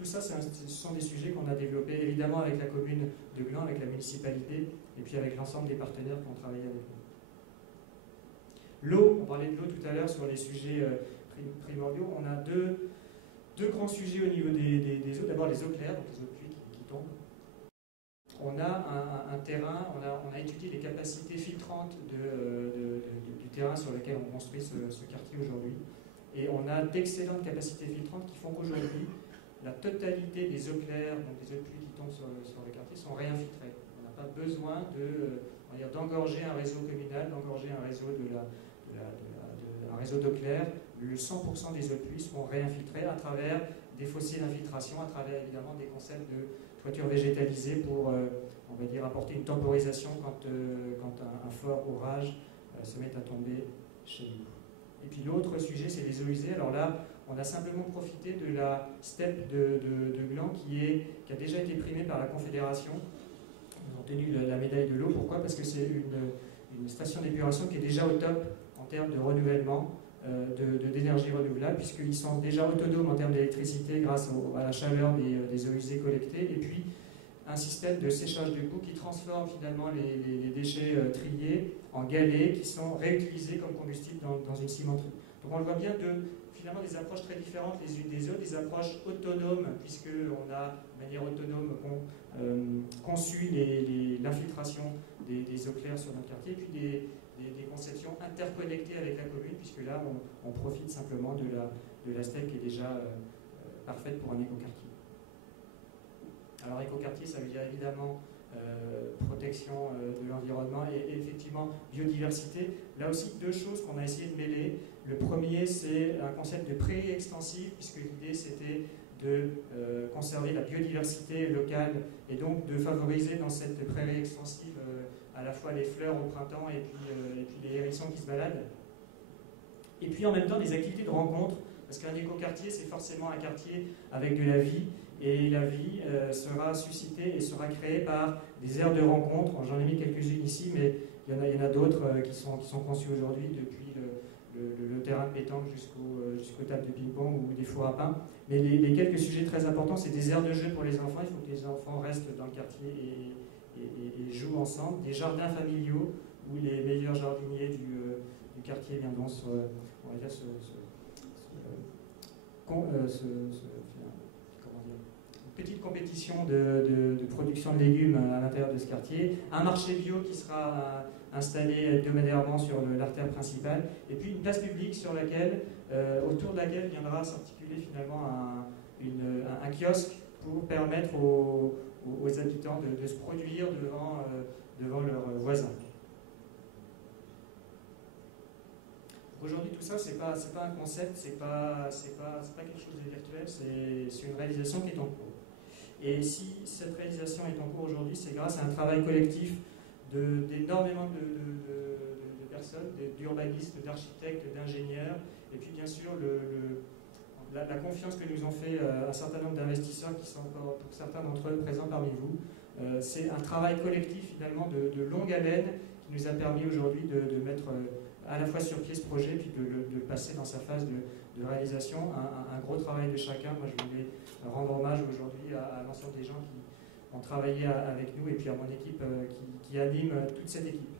Tout ça, ce sont des sujets qu'on a développés évidemment avec la commune de Gland, avec la municipalité, et puis avec l'ensemble des partenaires qui ont travaillé avec nous. L'eau, on parlait de l'eau tout à l'heure sur les sujets primordiaux. On a deux grands sujets au niveau des eaux. D'abord les eaux claires, donc les eaux de pluie qui tombent. On a un terrain, on a étudié les capacités filtrantes du terrain sur lequel on construit ce quartier aujourd'hui. Et on a d'excellentes capacités filtrantes qui font qu'aujourd'hui, la totalité des eaux claires, donc des eaux de pluie qui tombent sur le quartier, sont réinfiltrées. On n'a pas besoin d'engorger un réseau communal, d'engorger un réseau un réseau d'eau claire. Le 100% des eaux de pluie seront réinfiltrées à travers des fossés d'infiltration, à travers évidemment des concepts de toiture végétalisée pour, on va dire, apporter une temporisation quand un fort orage se met à tomber chez nous. Et puis l'autre sujet, c'est les eaux usées. Alors là, on a simplement profité de la steppe de Gland qui a déjà été primée par la Confédération. Ils ont obtenu la médaille de l'eau. Pourquoi? Parce que c'est une station d'épuration qui est déjà au top en termes de renouvellement d'énergie renouvelable, puisqu'ils sont déjà autonomes en termes d'électricité grâce à la chaleur des eaux usées collectées, et puis un système de séchage de boue qui transforme finalement les déchets triés en galets qui sont réutilisés comme combustible dans une cimenterie. Donc on le voit bien, finalement des approches très différentes les unes des autres, des approches autonomes, puisqu'on a de manière autonome conçu l'infiltration des eaux claires sur notre quartier, puis des conceptions interconnectées avec la commune, puisque là on profite simplement de la steppe qui est déjà parfaite pour un écoquartier. Alors écoquartier, ça veut dire évidemment protection de l'environnement et effectivement biodiversité. Là aussi, deux choses qu'on a essayé de mêler. Le premier, c'est un concept de prairie extensive, puisque l'idée c'était de conserver la biodiversité locale et donc de favoriser dans cette prairie extensive à la fois les fleurs au printemps et puis les hérissons qui se baladent. Et puis en même temps des activités de rencontre, parce qu'un écoquartier, c'est forcément un quartier avec de la vie, et la vie sera suscitée et sera créée par des aires de rencontre. J'en ai mis quelques-unes ici, mais il y en a d'autres qui sont conçues aujourd'hui, depuis le terrain de pétanque jusqu'aux tables de ping-pong ou des fours à pain. Mais les quelques sujets très importants, c'est des aires de jeu pour les enfants. Il faut que les enfants restent dans le quartier et jouent ensemble. Des jardins familiaux où les meilleurs jardiniers du quartier viendront on va dire, petite compétition de production de légumes à l'intérieur de ce quartier, un marché bio qui sera installé hebdomadairement sur l'artère principale, et puis une place publique sur laquelle, autour de laquelle viendra s'articuler finalement un kiosque pour permettre aux habitants de se produire devant leurs voisins. Aujourd'hui, tout ça, c'est pas un concept, c'est pas quelque chose de virtuel, c'est une réalisation qui est en cours. Et si cette réalisation est en cours aujourd'hui, c'est grâce à un travail collectif d'énormément de personnes, d'urbanistes, d'architectes, d'ingénieurs, et puis bien sûr la confiance que nous ont fait un certain nombre d'investisseurs qui sont encore, pour certains d'entre eux, présents parmi vous. C'est un travail collectif finalement de longue haleine qui nous a permis aujourd'hui de mettre à la fois sur pied ce projet, puis de passer dans sa phase de réalisation, un gros travail de chacun. Moi, je voulais rendre hommage aujourd'hui à l'ensemble des gens qui ont travaillé avec nous, et puis à mon équipe qui anime toute cette équipe.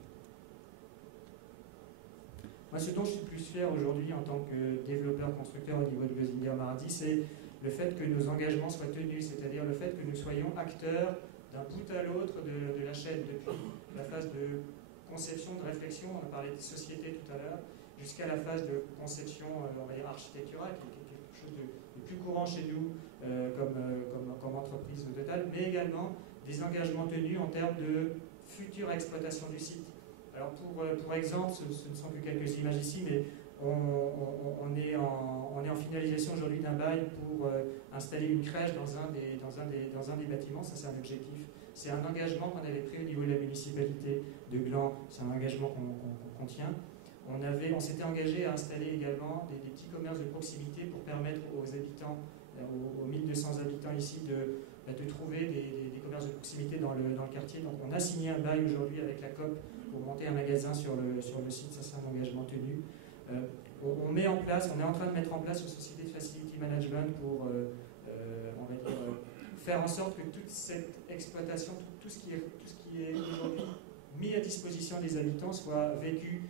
Moi, ce dont je suis plus fier aujourd'hui en tant que développeur-constructeur au niveau de Gosinger Maradi, c'est le fait que nos engagements soient tenus, c'est-à-dire le fait que nous soyons acteurs d'un bout à l'autre de la chaîne, depuis la phase de conception, de réflexion, on a parlé des sociétés tout à l'heure, jusqu'à la phase de conception, on va dire architecturale, qui est quelque chose de plus courant chez nous comme entreprise Total, mais également des engagements tenus en termes de future exploitation du site. Alors pour exemple, ce ne sont que quelques images ici, mais on est en finalisation aujourd'hui d'un bail pour installer une crèche dans un des bâtiments. Ça, c'est un objectif. C'est un engagement qu'on avait pris au niveau de la municipalité de Gland. C'est un engagement qu'on tient. On s'était engagé à installer également des petits commerces de proximité pour permettre aux habitants, aux 1200 habitants ici, de trouver des commerces de proximité dans le quartier. Donc on a signé un bail aujourd'hui avec la COP pour monter un magasin sur le site. Ça, c'est un engagement tenu. On est en train de mettre en place une société de facility management pour on va dire, faire en sorte que toute cette exploitation, tout ce qui est aujourd'hui mis à disposition des habitants soit vécu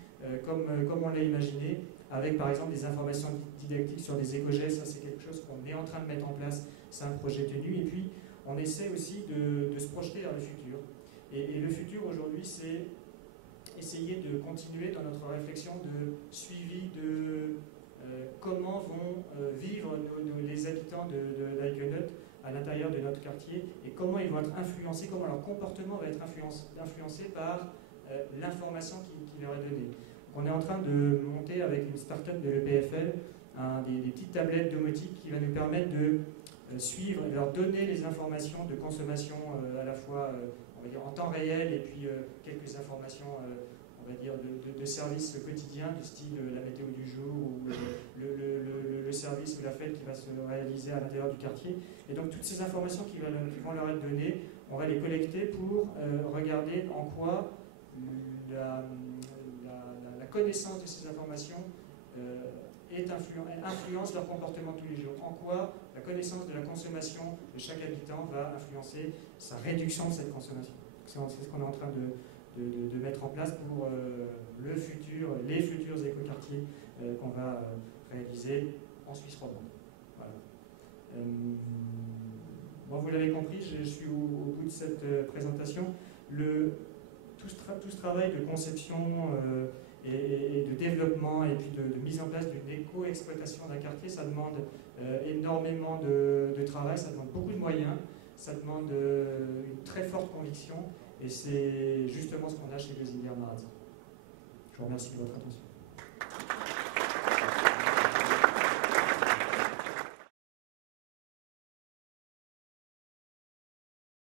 comme on l'a imaginé, avec par exemple des informations didactiques sur des éco-gestes. Ça c'est quelque chose qu'on est en train de mettre en place, c'est un projet tenu, et puis on essaie aussi de se projeter vers le futur. Et le futur aujourd'hui, c'est essayer de continuer dans notre réflexion de suivi de comment vont vivre les habitants de l'Aiguenot à l'intérieur de notre quartier, et comment ils vont être influencés, comment leur comportement va être influencé par l'information qui leur est donnée. Donc on est en train de monter avec une start-up de l'EPFL des petites tablettes domotiques qui va nous permettre de suivre et leur donner les informations de consommation à la fois on va dire, en temps réel, et puis quelques informations on va dire, de services quotidiens du style la météo du jour ou le service ou la fête qui va se réaliser à l'intérieur du quartier. Et donc toutes ces informations qui vont leur être données, on va les collecter pour regarder en quoi la connaissance de ces informations influence leur comportement tous les jours. En quoi la connaissance de la consommation de chaque habitant va influencer sa réduction de cette consommation. C'est ce qu'on est en train de mettre en place pour les futurs écoquartiers qu'on va réaliser en Suisse romande. Voilà. Bon, vous l'avez compris, je suis au bout de cette présentation. Tout ce travail de conception et de développement et puis de mise en place d'une éco-exploitation d'un quartier, ça demande énormément de travail, ça demande beaucoup de moyens, ça demande une très forte conviction, et c'est justement ce qu'on a chez Gosinger Marazzi. Je vous remercie de votre attention.